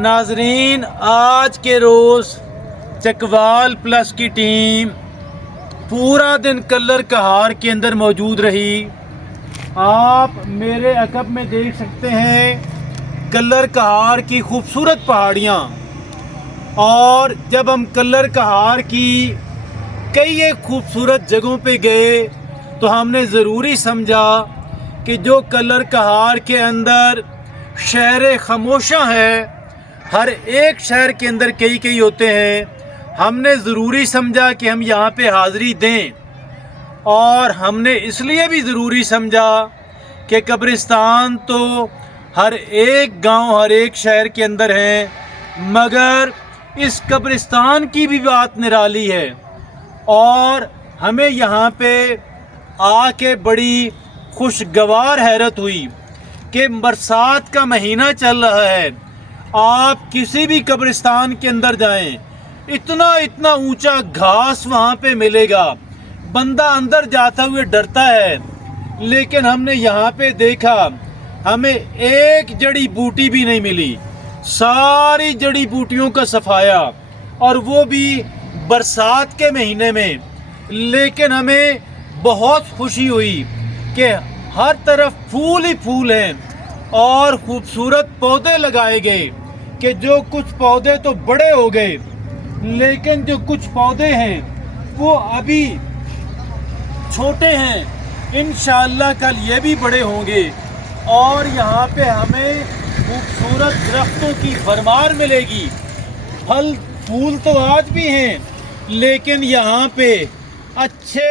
नाजरीन, आज के रोज़ चकवाल प्लस की टीम पूरा दिन कल्लर कहार के अंदर मौजूद रही। आप मेरे अकब में देख सकते हैं कल्लर कहार की खूबसूरत पहाड़ियाँ। और जब हम कल्लर कहार की कई एक खूबसूरत जगहों पे गए तो हमने ज़रूरी समझा कि जो कल्लर कहार के अंदर शहर खामोशा है, हर एक शहर के अंदर कई कई होते हैं, हमने ज़रूरी समझा कि हम यहाँ पे हाज़री दें। और हमने इसलिए भी ज़रूरी समझा कि कब्रिस्तान तो हर एक गांव, हर एक शहर के अंदर है, मगर इस कब्रिस्तान की भी बात निराली है। और हमें यहाँ पे आके बड़ी खुशगवार हैरत हुई कि बरसात का महीना चल रहा है, आप किसी भी कब्रिस्तान के अंदर जाएं, इतना ऊंचा घास वहाँ पे मिलेगा, बंदा अंदर जाता हुए डरता है। लेकिन हमने यहाँ पे देखा, हमें एक जड़ी बूटी भी नहीं मिली, सारी जड़ी बूटियों का सफाया, और वो भी बरसात के महीने में। लेकिन हमें बहुत खुशी हुई कि हर तरफ फूल ही फूल हैं और खूबसूरत पौधे लगाए गए कि जो कुछ पौधे तो बड़े हो गए, लेकिन जो कुछ पौधे हैं वो अभी छोटे हैं। इंशाअल्लाह कल ये भी बड़े होंगे और यहाँ पे हमें खूबसूरत दरख्तों की भरमार मिलेगी। फल फूल तो आज भी हैं, लेकिन यहाँ पे अच्छे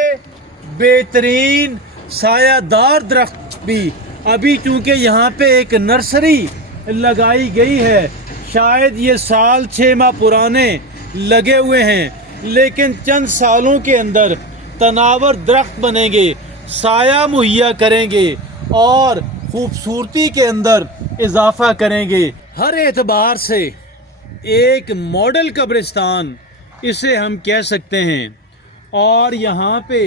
बेहतरीन सायादार दरख्त भी अभी, चूँकि यहाँ पे एक नर्सरी लगाई गई है, शायद ये साल 6 माह पुराने लगे हुए हैं, लेकिन चंद सालों के अंदर तनावर दरख्त बनेंगे, साया मुहैया करेंगे और खूबसूरती के अंदर इजाफा करेंगे। हर एतबार से एक मॉडल कब्रिस्तान इसे हम कह सकते हैं। और यहाँ पे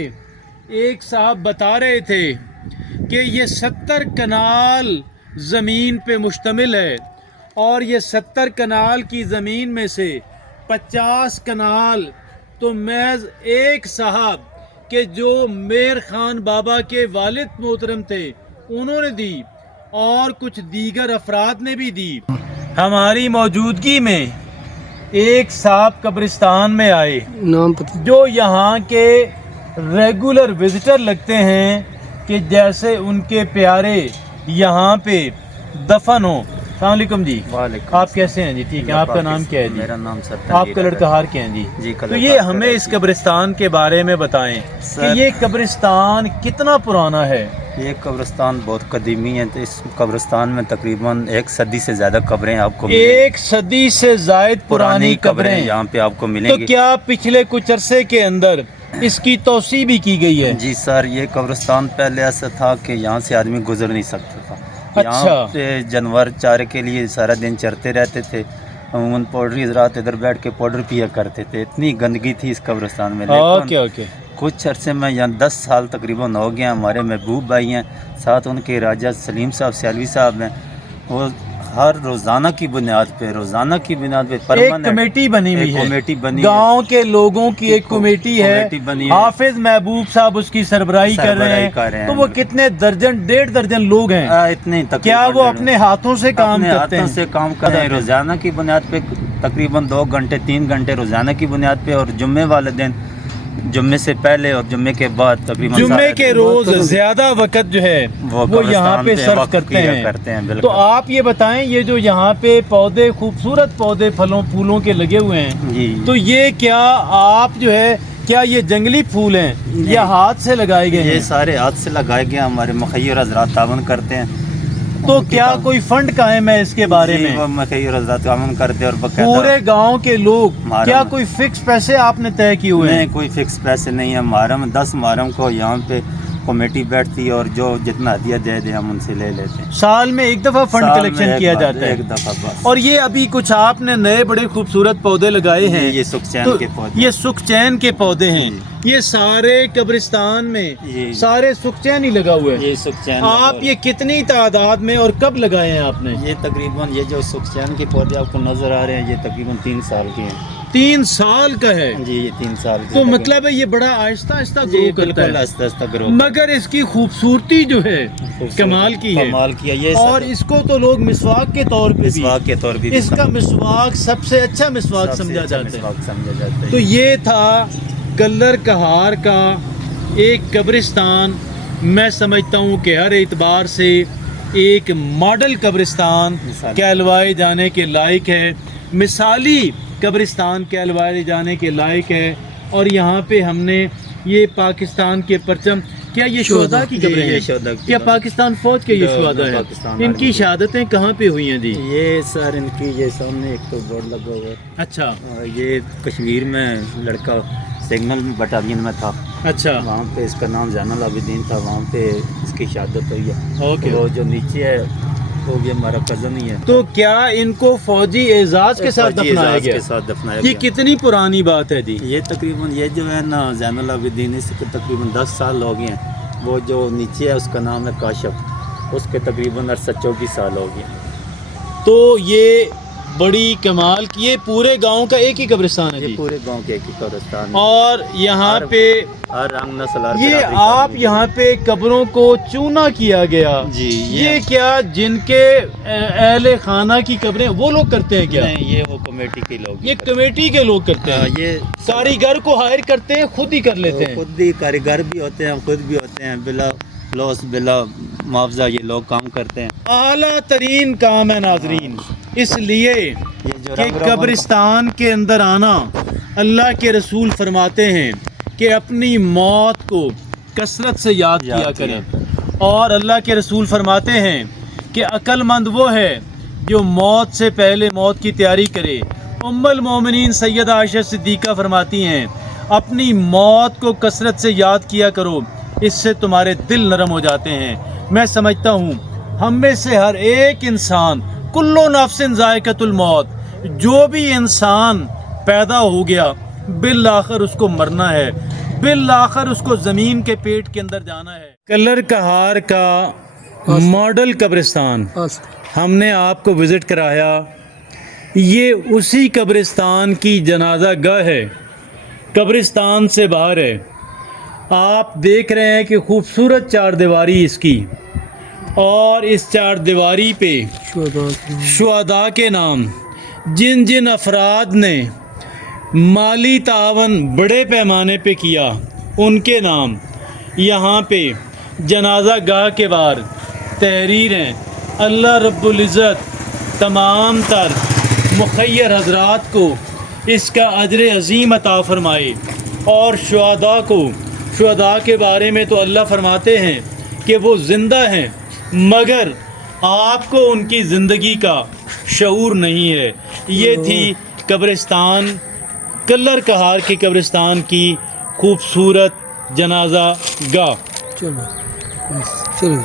एक साहब बता रहे थे कि ये 70 कनाल ज़मीन पे मुश्तमिल है, और ये 70 कनाल की ज़मीन में से 50 कनाल तो महज एक साहब के जो मेर खान बाबा के वालिद मोहतरम थे उन्होंने दी, और कुछ दीगर अफराद ने भी दी। हमारी मौजूदगी में एक साहब कब्रिस्तान में आए जो यहाँ के रेगुलर विजिटर लगते हैं कि जैसे उनके प्यारे यहाँ पे दफन हो। अस्सलाम वालेकुम जी। वालेकुम। आप कैसे हैं जी? ठीक है। आपका नाम क्या है जी? मेरा नाम सर। आप कलर कहार के हैं जी? तो ये हमें इस कब्रिस्तान के बारे में बताएं कि ये कब्रिस्तान कितना पुराना है। ये कब्रिस्तान बहुत कदीमी है, तो इस कब्रिस्तान में तकरीबन 1 सदी से ज़्यादा कब्रें आपको 1 सदी से जायद पुरानी कब्रें यहाँ पे आपको मिलेंगी। तो क्या पिछले कुछ अरसे के अंदर इसकी तोसी भी की गई है? जी सर, ये कब्रिस्तान पहले ऐसा था कि यहाँ से आदमी गुजर नहीं सकता था। अच्छा। यहाँ पे जानवर चारे के लिए सारा दिन चरते रहते थे। अमूमन पाउडरी हज़रात इधर बैठ के पाउडर पिया करते थे, इतनी गंदगी थी इस कब्रिस्तान में। ओके। कुछ अरसे में यहाँ 10 साल तकरीबन हो गए। हमारे महबूब भाई हैं, साथ उनके राजा सलीम साहब सियालवी साहब हैं, वो हर रोज़ाना की बुनियाद पे एक कमेटी बनी हुई है, कमेटी बनी, गांव के लोगों की एक कमेटी है, हाफिज महबूब साहब उसकी सरबराही कर रहे हैं। तो वो कितने दर्जन 1.5 दर्जन लोग हैं इतने। क्या वो अपने हाथों से काम करते हैं? से काम कर रहे हैं रोज़ाना की बुनियाद पे, तकरीबन 2 घंटे 3 घंटे रोज़ाना की बुनियाद पे। और जुम्मे वाले दिन, जुम्मे से पहले और जुम्मे के बाद, तकरीबन जुम्मे के रोज ज्यादा वक्त जो है वो यहाँ पे सर्व करते हैं। तो आप ये बताएं, ये जो यहाँ पे पौधे, खूबसूरत पौधे फलों फूलों के लगे हुए हैं, तो ये क्या आप जो है, क्या ये जंगली फूल हैं या हाथ से लगाए गए हैं? ये सारे हाथ से लगाए गए। हमारे मुखय्यर हज़रात तावन करते हैं। तो क्या कोई फंड कायम है इसके बारे में? वो मुखय्यर हज़रात तावन करते हैं। और पूरे गांव के लोग, क्या कोई फिक्स पैसे आपने तय किए हुए हैं? नहीं, कोई फिक्स पैसे नहीं है। मुहर्रम 10 मुहर्रम को यहाँ पे कमेटी बैठती है और जो जितना हदिया दे दे हम उनसे ले लेते हैं। साल में एक दफ़ा फंड कलेक्शन किया जाता है? एक दफ़ा बस। और ये अभी कुछ आपने नए बड़े खूबसूरत पौधे लगाए हैं, ये सुखचैन के पौधे, ये सुखचैन के पौधे हैं। یہ سارے قبرستان میں یہ سارے سکچین ہی لگا ہوا ہے. یہ سکچین آپ یہ کتنی تعداد میں اور کب لگائے ہیں آپ نے؟ یہ تقریباً یہ جو سکچین کے پودے آپ کو نظر آ رہے ہیں یہ تقریباً 3 سال کے ہیں. 3 سال کا ہے. جی یہ 3 سال کے تو مطلب ہے یہ بڑا آہستہ آہستہ جی گرو کرتا بالکل ہے، آہستہ آہستہ گرو مگر اس کی خوبصورتی جو ہے کمال کی ہے. کمال کیا. یہ اور اس کو تو لوگ مسواک کے طور پہ بھی، مسواک کے طور پہ اس کا مسواک سب سے اچھا مسواک سمجھا جاتا ہے. مسواک سمجھا جاتا ہے. تو یہ تھا کلر کہار کا ایک قبرستان. میں سمجھتا ہوں کہ ہر اعتبار سے ایک ماڈل قبرستان مثالی. کہلوائے جانے کے لائق ہے، مثالی قبرستان کہلوائے جانے کے لائق ہے. اور یہاں پہ ہم نے یہ پاکستان کے پرچم، کیا یہ شہداء کی قبریں ہیں؟ یہ شہداء کی کیا پاکستان فوج کے یہ شہداء ہیں؟ پاکستان ان کی آرمی. شہادتیں کہاں پہ ہوئی ہیں جی؟ یہ سر ان کی یہ سامنے ایک تو بورڈ لگا ہوا ہے. اچھا یہ کشمیر میں لڑکا سگنل بٹالین میں تھا، اچھا وہاں پہ اس کا نام زین العابدین تھا، وہاں پہ اس کی شہادت ہوئی ہے. اوکے. وہ جو نیچے ہے وہ بھی ہمارا کزن ہی ہے. تو کیا ان کو فوجی اعزاز کے ساتھ فوجی دفنایا اعزاز گیا؟ کے ساتھ دفنایا یہ گیا. کتنی پرانی بات ہے جی؟ یہ تقریباً یہ جو ہے نا زین العابدین اس کے تقریباً 10 سال ہو گئے ہیں. وہ جو نیچے ہے اس کا نام ہے کاشف، اس کے تقریباً 34 سال ہو گئے. تو یہ بڑی کمال کی، یہ پورے گاؤں کا ایک ہی قبرستان ہے یہ جی؟ پورے گاؤں کے ایک ہی قبرستان ہے. اور یہاں ہر- پہ ہر رنگ نسل ہر یہ برادری کا آپ آدمی. یہاں پہ قبروں کو چونا کیا گیا، جی یہ کیا جن کے اہل خانہ کی قبریں وہ لوگ کرتے ہیں کیا؟ نہیں یہ وہ کمیٹی کے لوگ یہ کمیٹی کے لوگ کرتے ہیں؟ یہ کاریگر کو ہائر کرتے ہیں، خود ہی کر لیتے ہیں؟ خود بھی کاریگر بھی ہوتے ہیں، خود بھی ہوتے ہیں، بلا لوس بلا معاوضہ یہ لوگ کام کرتے ہیں. اعلیٰ ترین کام ہے ناظرین. اس لیے یہ جو کہ رنگ روغن- قبرستان کے اندر آنا، اللہ کے رسول فرماتے ہیں کہ اپنی موت کو کثرت سے یاد کیا کریں. اور اللہ کے رسول فرماتے ہیں کہ عقل مند وہ ہے جو موت سے پہلے موت کی تیاری کرے. ام المومنین سیدہ عائشہ صدیقہ فرماتی ہیں اپنی موت کو کثرت سے یاد کیا کرو، اس سے تمہارے دل نرم ہو جاتے ہیں. میں سمجھتا ہوں ہم میں سے ہر ایک انسان، کلو نفس ذائقۃ الموت، جو بھی انسان پیدا ہو گیا بالآخر اس کو مرنا ہے، بالآخر اس کو زمین کے پیٹ کے اندر جانا ہے. کلر کہار کا ماڈل قبرستان ہم نے آپ کو وزٹ کرایا. یہ اسی قبرستان کی جنازہ گاہ ہے، قبرستان سے باہر ہے. آپ دیکھ رہے ہیں کہ خوبصورت 4 دیواری اس کی، اور اس 4 دیواری پہ شہداء کے نام، جن جن افراد نے مالی تعاون بڑے پیمانے پہ کیا ان کے نام یہاں پہ جنازہ گاہ کے باہر تحریریں. اللہ رب العزت تمام تر مخیر حضرات کو اس کا اجر عظیم عطا فرمائے. اور شہداء کو، شہداء کے بارے میں تو اللہ فرماتے ہیں کہ وہ زندہ ہیں، مگر آپ کو ان کی زندگی کا شعور نہیں ہے. یہ تھی قبرستان، کلر کہار کی قبرستان کی خوبصورت جنازہ گاہ. چلو